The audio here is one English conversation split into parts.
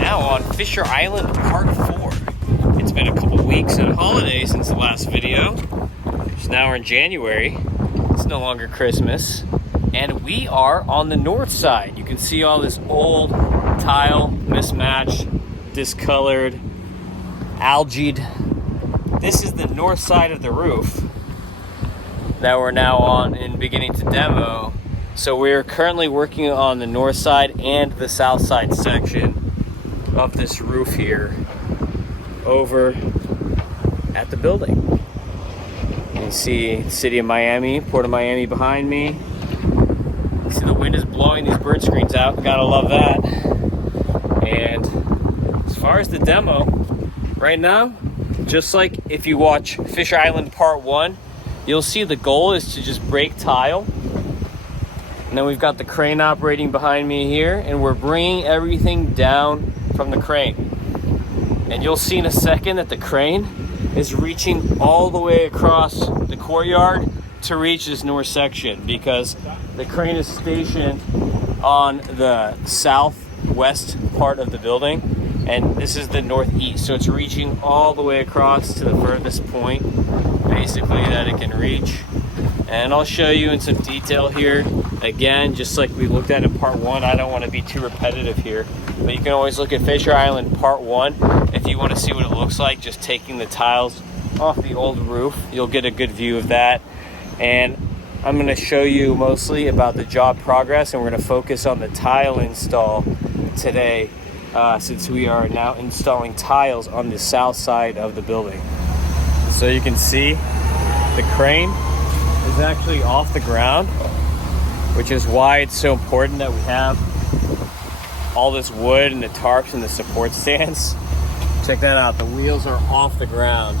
now on Fisher Island Part 4. It's been a couple weeks and a holiday since the last video. So now we're in January. It's no longer Christmas. And we are on the north side. You can see all this old tile, mismatched, discolored, algaed. This is the north side of the roof that we're now on and beginning to demo. So we're currently working on the north side and the south side section of this roof here over at the building. You can see the city of Miami, Port of Miami behind me. You see the wind is blowing these bird screens out. Gotta love that. And as far as the demo, right now, just like if you watch Fisher Island Part 1, you'll see the goal is to just break tile. And then we've got the crane operating behind me here, and we're bringing everything down from the crane. And you'll see in a second that the crane is reaching all the way across the courtyard to reach this north section, because the crane is stationed on the southwest part of the building, and this is the northeast, so it's reaching all the way across to the furthest point basically that it can reach. And I'll show you in some detail here again, just like we looked at in Part 1. I don't want to be too repetitive here, but you can always look at Fisher Island Part 1 if you want to see what it looks like just taking the tiles off the old roof. You'll get a good view of that. And I'm going to show you mostly about the job progress, and we're going to focus on the tile install today, since we are now installing tiles on the south side of the building. So you can see the crane is actually off the ground, which is why it's so important that we have all this wood and the tarps and the support stands. Check that out, the wheels are off the ground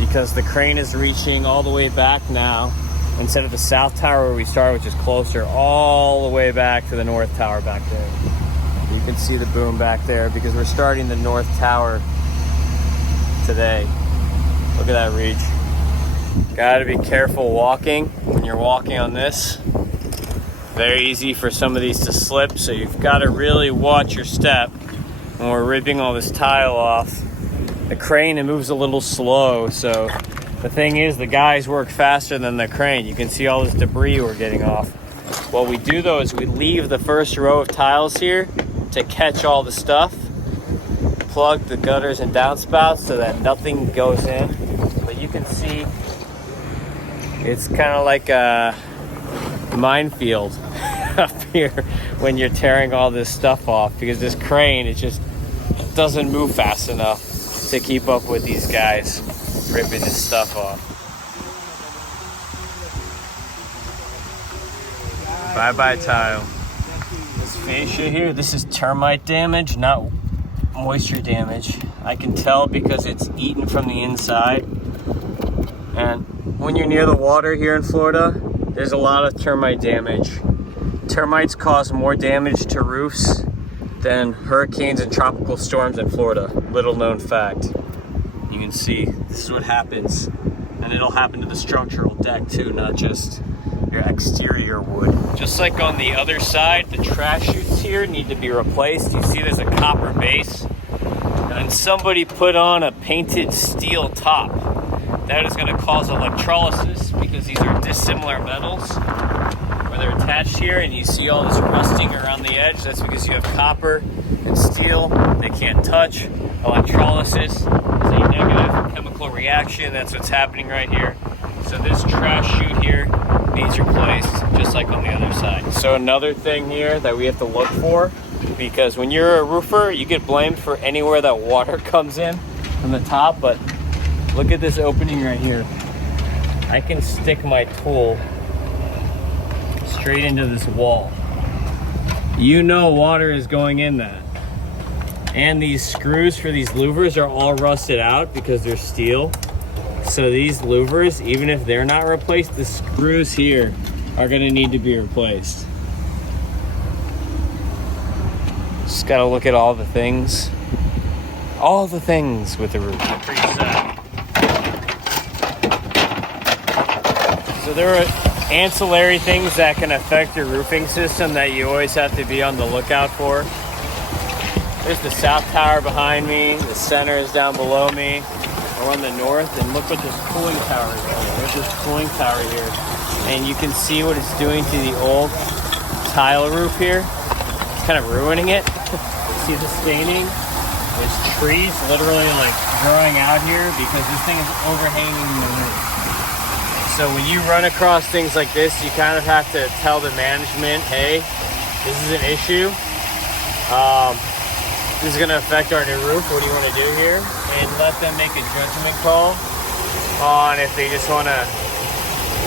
because the crane is reaching all the way back now, instead of the south tower where we started, which is closer, all the way back to the north tower back there. You can see the boom back there because we're starting the north tower today. Look at that reach. Gotta be careful walking when you're walking on this. Very easy for some of these to slip, so you've got to really watch your step when we're ripping all this tile off. The crane, it moves a little slow, so the thing is the guys work faster than the crane. You can see all this debris we're getting off. What we do though is we leave the first row of tiles here to catch all the stuff, plug the gutters and downspouts so that nothing goes in. But you can see it's kind of like a minefield up here when you're tearing all this stuff off, because this crane, it just doesn't move fast enough to keep up with these guys ripping this stuff off. Bye-bye tile. This fascia here, this is termite damage, not moisture damage. I can tell because it's eaten from the inside. And when you're near the water here in Florida, there's a lot of termite damage. Termites cause more damage to roofs than hurricanes and tropical storms in Florida. Little known fact. You can see this is what happens, and it'll happen to the structural deck too, not just your exterior wood. Just like on the other side, the trash chutes here need to be replaced. You see there's a copper base, and then somebody put on a painted steel top. That is going to cause electrolysis because these are dissimilar metals where they're attached here, and you see all this rusting around the edge. That's because you have copper and steel. They can't touch. Electrolysis is a negative chemical reaction. That's what's happening right here. So this trash chute here needs replaced, just like on the other side. So another thing here that we have to look for, because when you're a roofer, you get blamed for anywhere that water comes in from the top, but look at this opening right here. I can stick my tool straight into this wall. You know water is going in that. And these screws for these louvers are all rusted out because they're steel. So these louvers, even if they're not replaced, the screws here are gonna need to be replaced. Just gotta look at all the things. All the things with the roof. Pretty sad. So there are ancillary things that can affect your roofing system that you always have to be on the lookout for. There's the south tower behind me. The center is down below me. We're on the north, and look what this cooling tower is doing. There's this cooling tower here. And you can see what it's doing to the old tile roof here. It's kind of ruining it. See the staining? There's trees literally like growing out here because this thing is overhanging the roof. So when you run across things like this, you kind of have to tell the management, hey, this is an issue. This is going to affect our new roof. What do you want to do here? And let them make a judgment call on if they just want to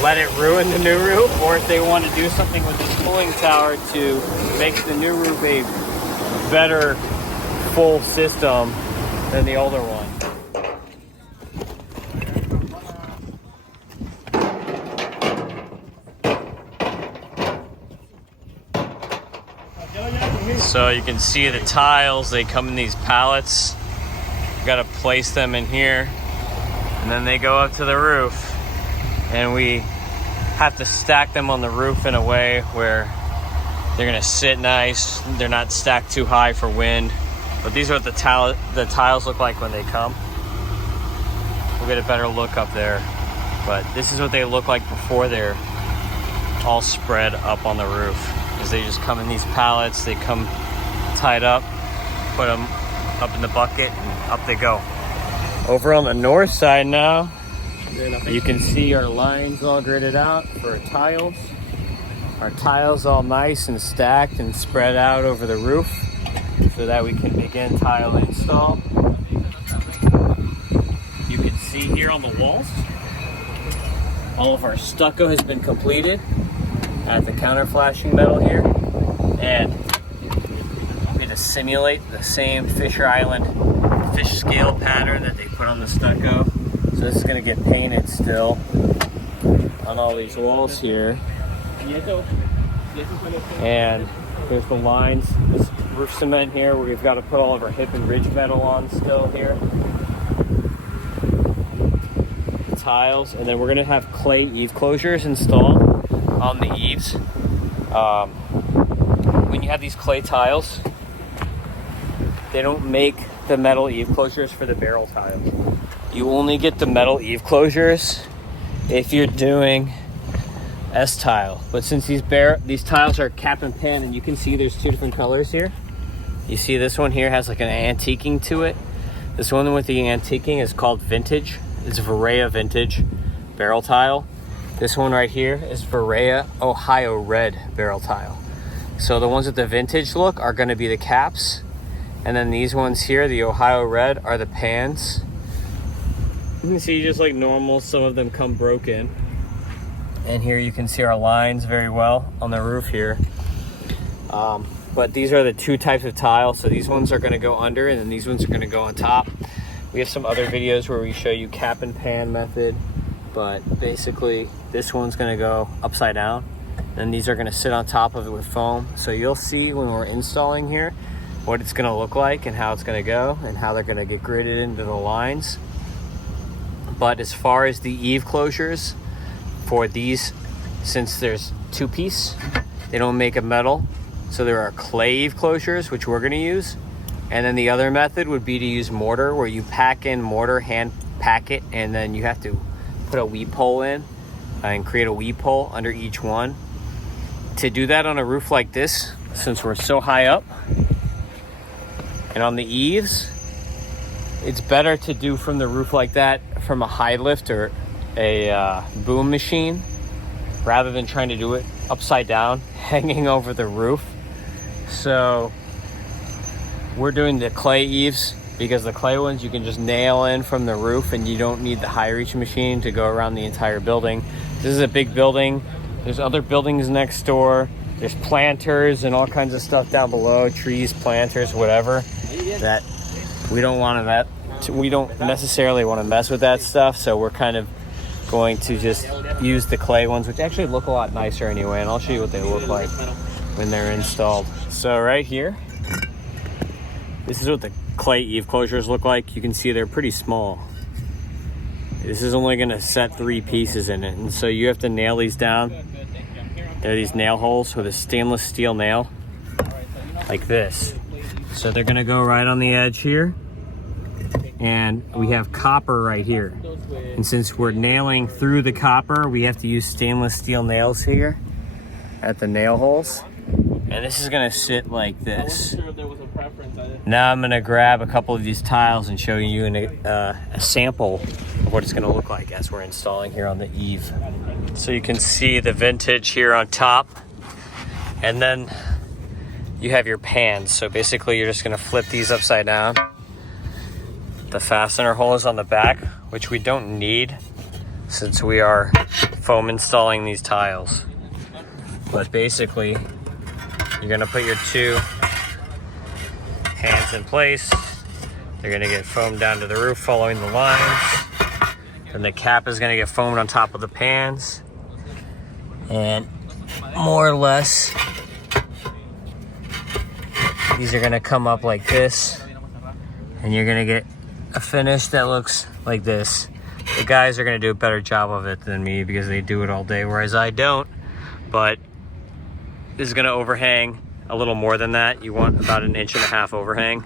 let it ruin the new roof, or if they want to do something with this cooling tower to make the new roof a better full system than the older one. So you can see the tiles, they come in these pallets. You got to place them in here, and then they go up to the roof, and we have to stack them on the roof in a way where they're gonna sit nice. They're not stacked too high for wind. But these are what the tiles look like when they come. We'll get a better look up there. But this is what they look like before they're all spread up on the roof. Is they just come in these pallets, they come tied up, put them up in the bucket, and up they go. Over on the north side now, you can see our lines all gridded out for tiles. Our tiles all nice and stacked and spread out over the roof so that we can begin tile install. You can see here on the walls, all of our stucco has been completed at the counter flashing metal here. And I'm going to simulate the same Fisher Island fish scale pattern that they put on the stucco. So this is going to get painted still on all these walls here. And here's the lines. This roof cement here, where we've got to put all of our hip and ridge metal on still here. Tiles, and then we're going to have clay eave closures installed on the eaves. When you have these clay tiles, they don't make the metal eave closures for the barrel tiles. You only get the metal eave closures if you're doing S-tile. But since these tiles are cap and pan, and you can see there's two different colors here. You see this one here has like an antiquing to it. This one with the antiquing is called vintage. It's Varea vintage barrel tile. This one right here is Varea Ohio red barrel tile. So the ones with the vintage look are going to be the caps, and then these ones here, the Ohio red, are the pans. You can see just like normal, some of them come broken. And here you can see our lines very well on the roof here. But these are the two types of tile. So these ones are going to go under, and then these ones are going to go on top. We have some other videos where we show you cap and pan method, but basically this one's going to go upside down, and these are going to sit on top of it with foam. So you'll see when we're installing here what it's going to look like and how it's going to go and how they're going to get gridded into the lines. But as far as the eave closures for these, since there's two-piece, they don't make a metal, so there are clay eave closures, which we're going to use. And then the other method would be to use mortar, where you pack in mortar, hand pack it, and then you have to put a weep hole in and create a weep hole under each one. To do that on a roof like this, since we're so high up, and on the eaves, it's better to do from the roof like that from a high lift or a boom machine, rather than trying to do it upside down, hanging over the roof. So we're doing the clay eaves because the clay ones you can just nail in from the roof, and you don't need the high reach machine to go around the entire building. This is a big building. There's other buildings next door. There's planters and all kinds of stuff down below, trees, planters, whatever, that we don't want we don't necessarily want to mess with that stuff. So we're kind of going to just use the clay ones, which actually look a lot nicer anyway, and I'll show you what they look like when they're installed. So right here, this is what the clay eave closures look like. You can see they're pretty small. This is only going to set 3 pieces in it, and so you have to nail these down. There are these nail holes with a stainless steel nail like this. So they're gonna go right on the edge here. And we have copper right here. And since we're nailing through the copper, we have to use stainless steel nails here at the nail holes. And this is gonna sit like this. Now I'm gonna grab a couple of these tiles and show you a sample of what it's gonna look like as we're installing here on the eave. So you can see the vintage here on top. And then you have your pans. So basically you're just gonna flip these upside down. The fastener hole is on the back, which we don't need since we are foam installing these tiles. But basically, you're gonna put your two pans in place. They're gonna get foamed down to the roof following the lines. Then the cap is gonna get foamed on top of the pans. And more or less, these are gonna come up like this. And you're gonna get a finish that looks like this. The guys are gonna do a better job of it than me because they do it all day, whereas I don't. But this is gonna overhang a little more than that. You want about 1.5 inch overhang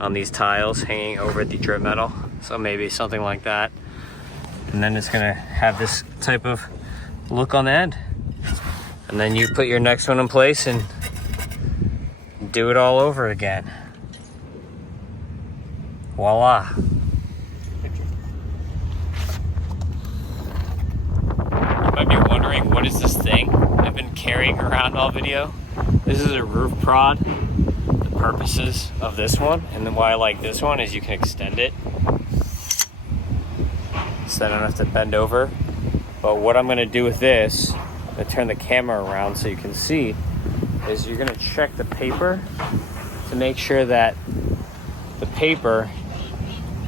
on these tiles hanging over the drip metal. So maybe something like that. And then it's gonna have this type of look on the end. And then you put your next one in place and do it all over again. Voila. You might be wondering, what is this thing I've been carrying around all video? This is a roof prod. The purposes of this one, and then why I like this one, is you can extend it so I don't have to bend over. But what I'm gonna do with this, I'm gonna turn the camera around so you can see, is you're gonna check the paper to make sure that the paper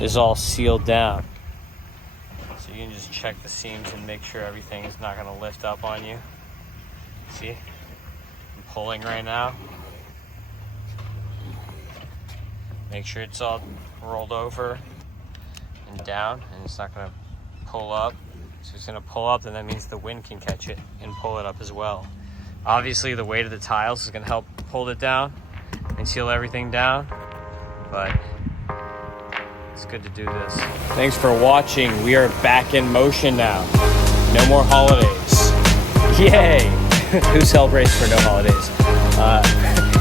is all sealed down. So you can just check the seams and make sure everything is not gonna lift up on you. See, I'm pulling right now. Make sure it's all rolled over and down, and it's not gonna pull up. So it's gonna pull up, and that means the wind can catch it and pull it up as well. Obviously the weight of the tiles is gonna help pull it down and seal everything down, but it's good to do this. Thanks for watching. We are back in motion now. No more holidays. Yay! Who celebrates for no holidays?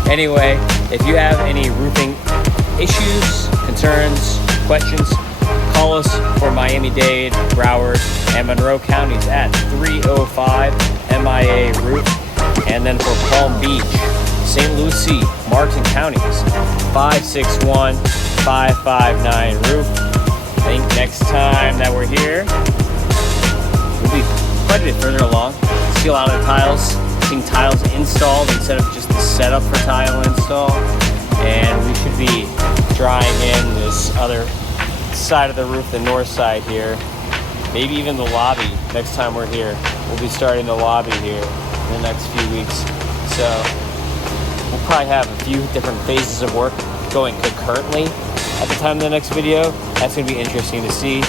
Anyway, if you have any roofing issues, concerns, questions, call us for Miami-Dade, Broward, and Monroe counties at 305 MIA Roof. And then for Palm Beach, St. Lucie, Martin counties, 561-559 Roof. I think next time that we're here, we'll be quite a bit further along. See a lot of the tiles, seeing tiles installed instead of just the setup for tile install. And we should be drying in this other side of the roof, the north side here. Maybe even the lobby next time we're here. We'll be starting the lobby here in the next few weeks. So we'll probably have a few different phases of work going concurrently at the time of the next video. That's going to be interesting to see.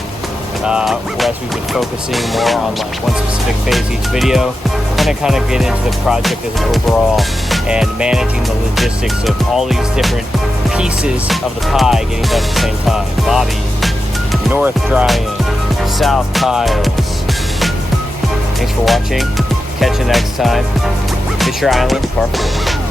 Whereas we've been focusing more on like one specific phase each video, we're going to kind of get into the project as an overall and managing the logistics of all these different pieces of the pie getting done at the same time. Lobby, north dry-in, south tiles. Thanks for watching. Catch you next time. Fisher Island, Part 4.